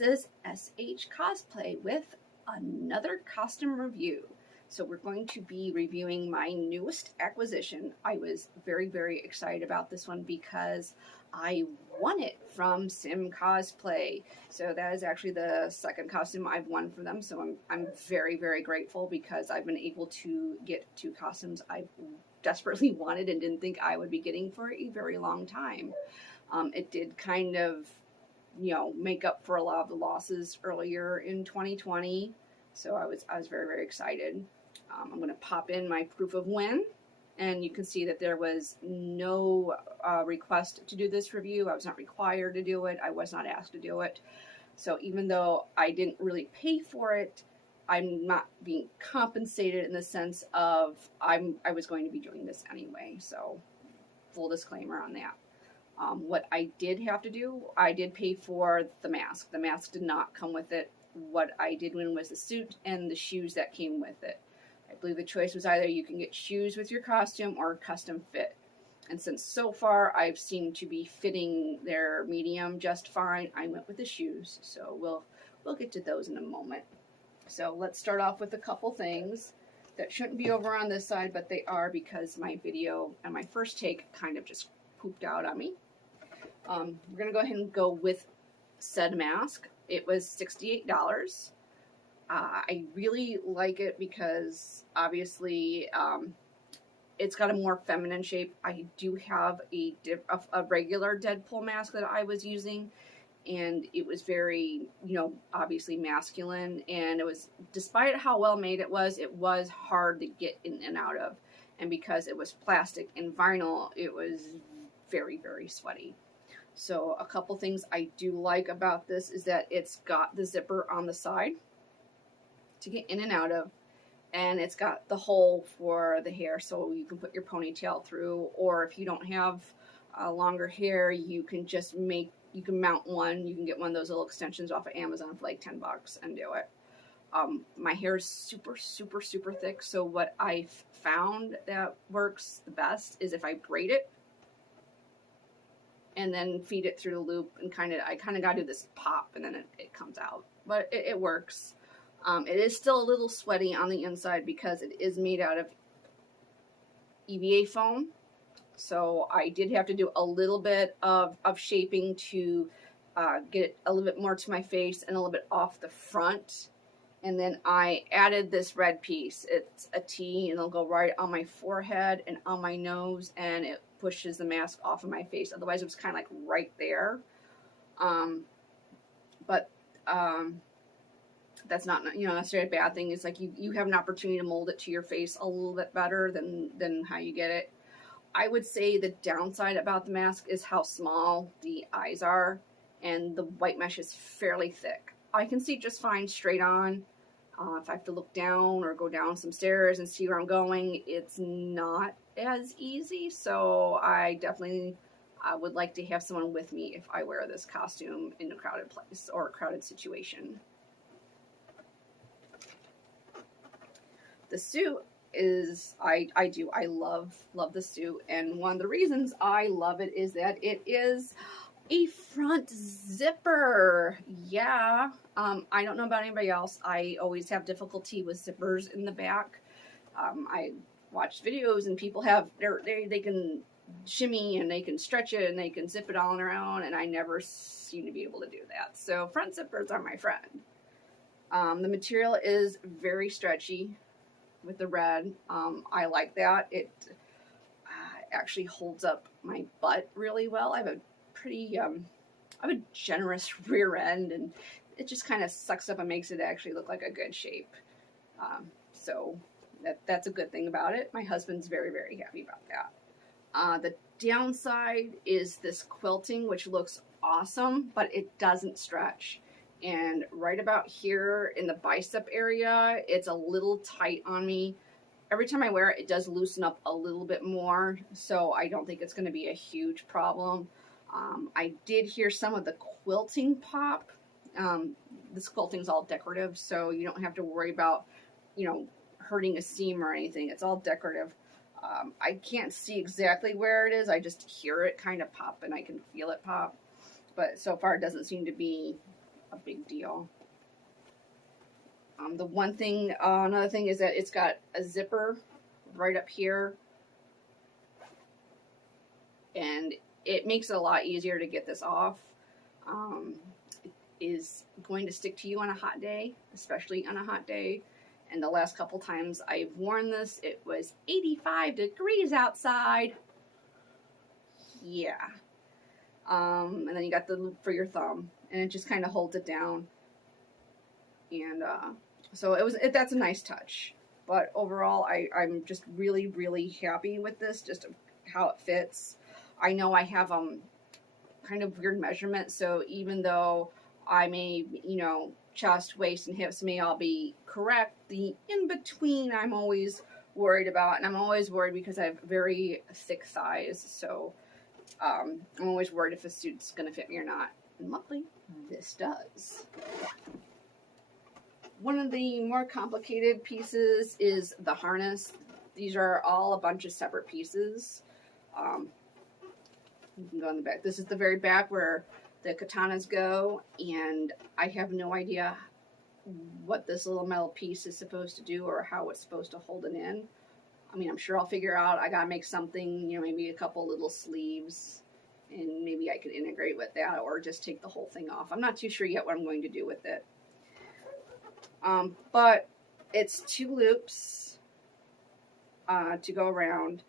This is SH Cosplay with another costume review. So we're going to be reviewing my newest acquisition. I was very excited about this one because I won it from SimCosplay. So that is actually the second costume I've won from them. So I'm very grateful because I've been able to get two costumes I desperately wanted and didn't think I would be getting for a very long time. It did kind of, make up for a lot of the losses earlier in 2020. So I was very excited. I'm going to pop in my proof of win, and you can see that there was no request to do this review. I was not required to do it. I was not asked to do it. So even though I didn't really pay for it, I'm not being compensated in the sense of I was going to be doing this anyway. So full disclaimer on that. What I did have to do, I did pay for the mask. The mask did not come with it. What I did win was the suit and the shoes that came with it. I believe the choice was either you can get shoes with your costume or custom fit. And since so far I've seemed to be fitting their medium just fine, I went with the shoes. So we'll get to those in a moment. So let's start off with a couple things that shouldn't be over on this side, but they are because my video and my first take kind of just pooped out on me. We're going to go ahead and go with said mask. It was $68. I really like it because obviously it's got a more feminine shape. I do have a regular Deadpool mask that I was using, and it was very, obviously masculine, and it was, despite how well made it was hard to get in and out of. And because it was plastic and vinyl, it was very sweaty. So a couple things I do like about this is that it's got the zipper on the side to get in and out of, and it's got the hole for the hair so you can put your ponytail through, or if you don't have longer hair, you can just mount one. You can get one of those little extensions off of Amazon for like $10 and do it. My hair is super thick, so what I've found that works the best is if I braid it and then feed it through the loop, and I kind of got to do this pop, and then it comes out. But it works. It is still a little sweaty on the inside because it is made out of EVA foam. So I did have to do a little bit of shaping to get it a little bit more to my face and a little bit off the front. And then I added this red piece. It's a T, and it'll go right on my forehead and on my nose, and it pushes the mask off of my face. Otherwise, it was kind of like right there. That's not, necessarily a bad thing. It's like you have an opportunity to mold it to your face a little bit better than how you get it. I would say the downside about the mask is how small the eyes are, and the white mesh is fairly thick. I can see just fine straight on. If I have to look down or go down some stairs and see where I'm going, it's not as easy. So I definitely would like to have someone with me if I wear this costume in a crowded place or a crowded situation. The suit is, I love the suit, and one of the reasons I love it is that it is a front zipper. Yeah, I don't know about anybody else. I always have difficulty with zippers in the back. I watch videos and people have, they can shimmy and they can stretch it and they can zip it all on their own, and I never seem to be able to do that. So front zippers are my friend. The material is very stretchy with the red. I like that. It actually holds up my butt really well. I have a generous rear end, and it just kind of sucks up and makes it actually look like a good shape. So that's a good thing about it. My husband's very happy about that. The downside is this quilting, which looks awesome, but it doesn't stretch. And right about here in the bicep area, it's a little tight on me. Every time I wear it, it does loosen up a little bit more, so I don't think it's going to be a huge problem. I did hear some of the quilting pop. This quilting's all decorative, so you don't have to worry about, hurting a seam or anything. It's all decorative. I can't see exactly where it is. I just hear it kind of pop, and I can feel it pop. But so far, it doesn't seem to be a big deal. The one thing, another thing is that it's got a zipper right up here, and it makes it a lot easier to get this off. It is going to stick to you on a hot day, especially on a hot day. And the last couple times I've worn this, it was 85 degrees outside. Yeah. And then you got the loop for your thumb, and it just kind of holds it down. And so that's a nice touch. But overall, I'm just really, really happy with this, just how it fits. I know I have kind of weird measurements, so even though I may, you know, chest, waist, and hips may all be correct, the in-between I'm always worried about, and I'm always worried because I have very thick thighs, so I'm always worried if a suit's going to fit me or not. And luckily, this does. One of the more complicated pieces is the harness. These are all a bunch of separate pieces. You can go in the back. This is the very back where the katanas go, and I have no idea what this little metal piece is supposed to do or how it's supposed to hold it in. I mean, I'm sure I'll figure out. I gotta make something, you know, maybe a couple little sleeves, and maybe I could integrate with that or just take the whole thing off. I'm not too sure yet what I'm going to do with it. But it's 2 loops to go around.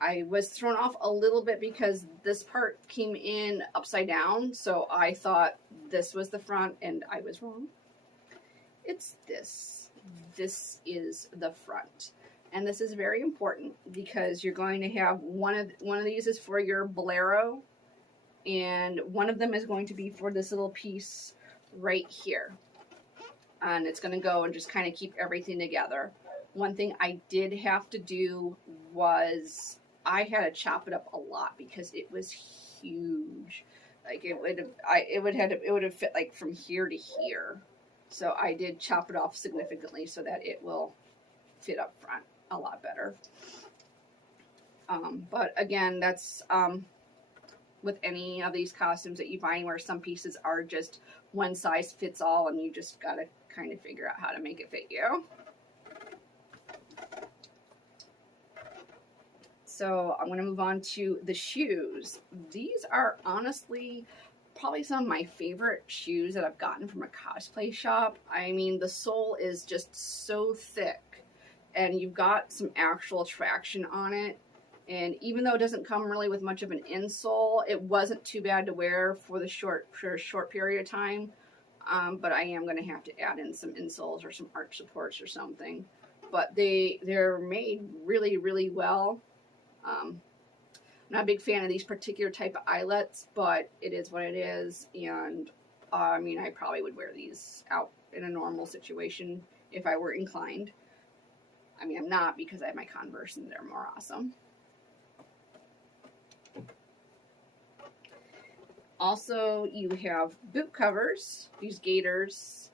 I was thrown off a little bit because this part came in upside down, so I thought this was the front, and I was wrong. It's this. This is the front. And this is very important because you're going to have one of these is for your Bolero, and one of them is going to be for this little piece right here. And it's going to go and just kind of keep everything together. One thing I did have to do was I had to chop it up a lot because it was huge. Like it would have fit like from here to here. So I did chop it off significantly so that it will fit up front a lot better. But again, that's with any of these costumes that you find where some pieces are just one size fits all, and you just gotta kind of figure out how to make it fit you. So I'm going to move on to the shoes. These are honestly probably some of my favorite shoes that I've gotten from a cosplay shop. I mean, the sole is just so thick, and you've got some actual traction on it. And even though it doesn't come really with much of an insole, it wasn't too bad to wear for a short period of time. But I am going to have to add in some insoles or some arch supports or something. But they're made really, really well. I'm not a big fan of these particular type of eyelets, but it is what it is. And I mean, I probably would wear these out in a normal situation if I were inclined. I mean, I'm not because I have my Converse and they're more awesome. Also, you have boot covers, these gaiters,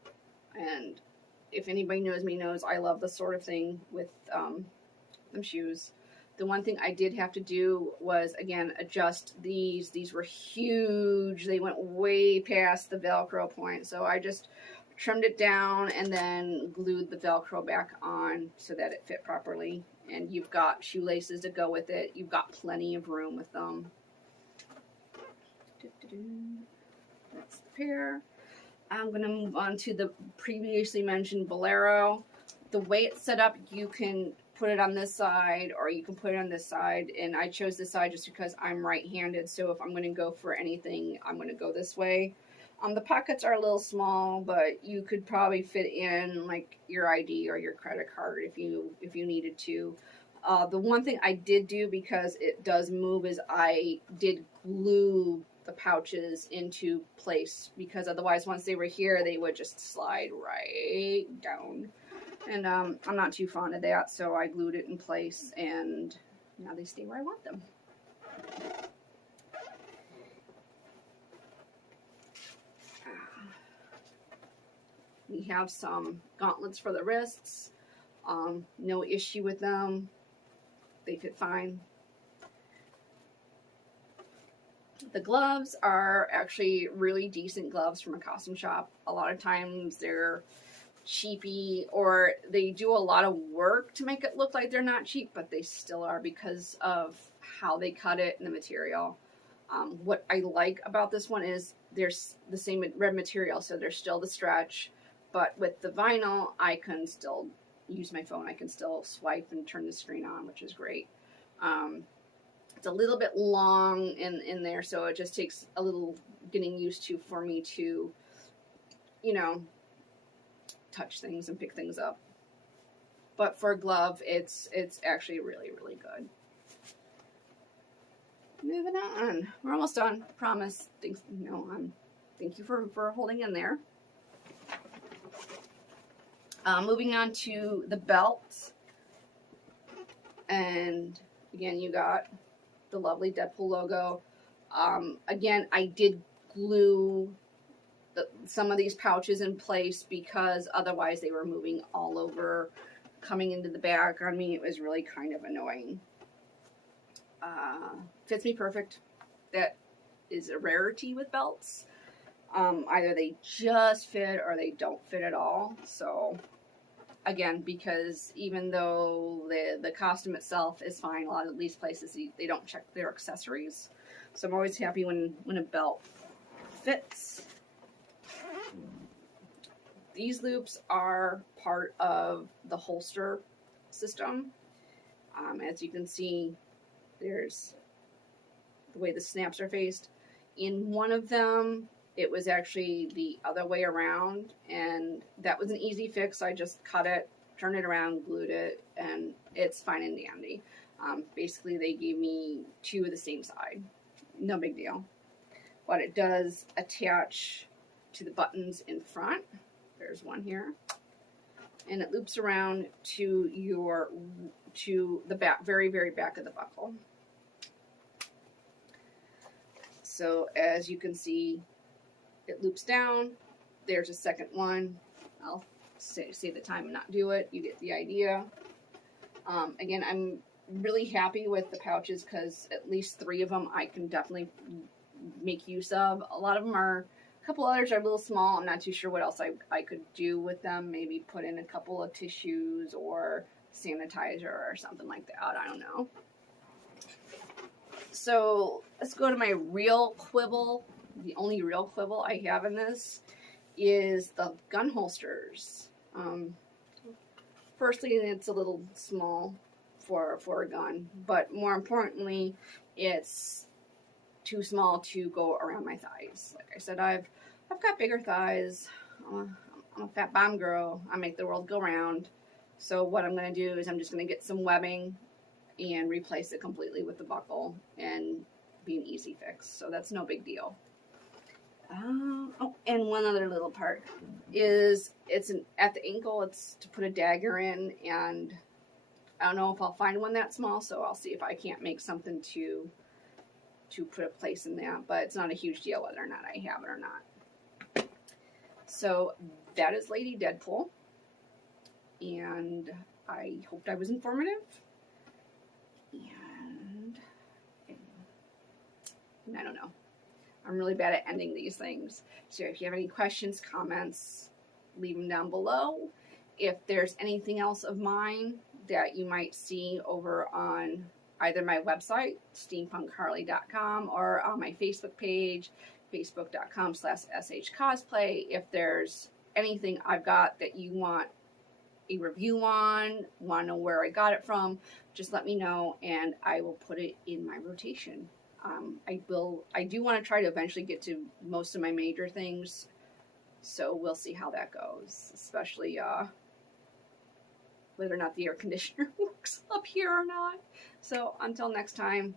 and if anybody knows me knows I love this sort of thing with them shoes. The one thing I did have to do was, again, adjust these. These were huge. They went way past the Velcro point, so I just trimmed it down and then glued the Velcro back on so that it fit properly. And you've got shoelaces to go with it. You've got plenty of room with them. That's the pair. I'm going to move on to the previously mentioned Bolero. The way it's set up, you can put it on this side or you can put it on this side, and I chose this side just because I'm right-handed, so if I'm going to go for anything, I'm going to go this way. The pockets are a little small, but you could probably fit in like your ID or your credit card if you needed to. The one thing I did do, because it does move, is I did glue the pouches into place, because otherwise once they were here they would just slide right down, and I'm not too fond of that, so I glued it in place and now they stay where I want them. We have some gauntlets for the wrists. No issue with them, they fit fine. The gloves are actually really decent gloves from a costume shop. A lot of times they're cheapy, or they do a lot of work to make it look like they're not cheap, but they still are because of how they cut it and the material. What I like about this one is there's the same red material, so there's still the stretch, but with the vinyl, I can still use my phone. I can still swipe and turn the screen on, which is great. It's a little bit long in there, so it just takes a little getting used to for me to, you know, touch things and pick things up. But for a glove, it's actually really, really good. Moving on. We're almost done. Promise. Thanks, you know, thank you for holding in there. Moving on to the belt. And again, you got the lovely Deadpool logo. Again, I did glue some of these pouches in place because otherwise they were moving all over, coming into the back on me. It was really kind of annoying. Fits me perfect. That is a rarity with belts. Either they just fit or they don't fit at all. So again, because even though the costume itself is fine, a lot of these places they don't check their accessories. So I'm always happy when a belt fits. These loops are part of the holster system. As you can see, there's the way the snaps are faced. In one of them, it was actually the other way around, and that was an easy fix. I just cut it, turned it around, glued it, and it's fine and dandy. Basically, they gave me two of the same side. No big deal. But it does attach to the buttons in front. There's one here. And it loops around to the back, very, very back of the buckle. So as you can see, it loops down. There's a second one. I'll save the time and not do it. You get the idea. Again, I'm really happy with the pouches because at least 3 of them I can definitely make use of. A lot of them are, a couple others are a little small. I'm not too sure what else I could do with them. Maybe put in a couple of tissues or sanitizer or something like that. I don't know. So let's go to my real quibble. The only real quibble I have in this is the gun holsters. Firstly, it's a little small for a gun, but more importantly, it's too small to go around my thighs. Like I said, I've got bigger thighs. I'm a fat bomb girl. I make the world go round. So what I'm going to do is I'm just going to get some webbing and replace it completely with the buckle and be an easy fix. So that's no big deal. Oh, and one other little part is at the ankle. It's to put a dagger in, and I don't know if I'll find one that small, so I'll see if I can't make something to put a place in that. But it's not a huge deal whether or not I have it or not. So that is Lady Deadpool, and I hoped I was informative. And I don't know. I'm really bad at ending these things. So if you have any questions, comments, leave them down below. If there's anything else of mine that you might see over on either my website, steampunkharley.com, or on my Facebook page, facebook.com/shcosplay. If there's anything I've got that you want a review on, want to know where I got it from, just let me know and I will put it in my rotation. I do want to try to eventually get to most of my major things, so we'll see how that goes, especially whether or not the air conditioner works up here or not. So until next time,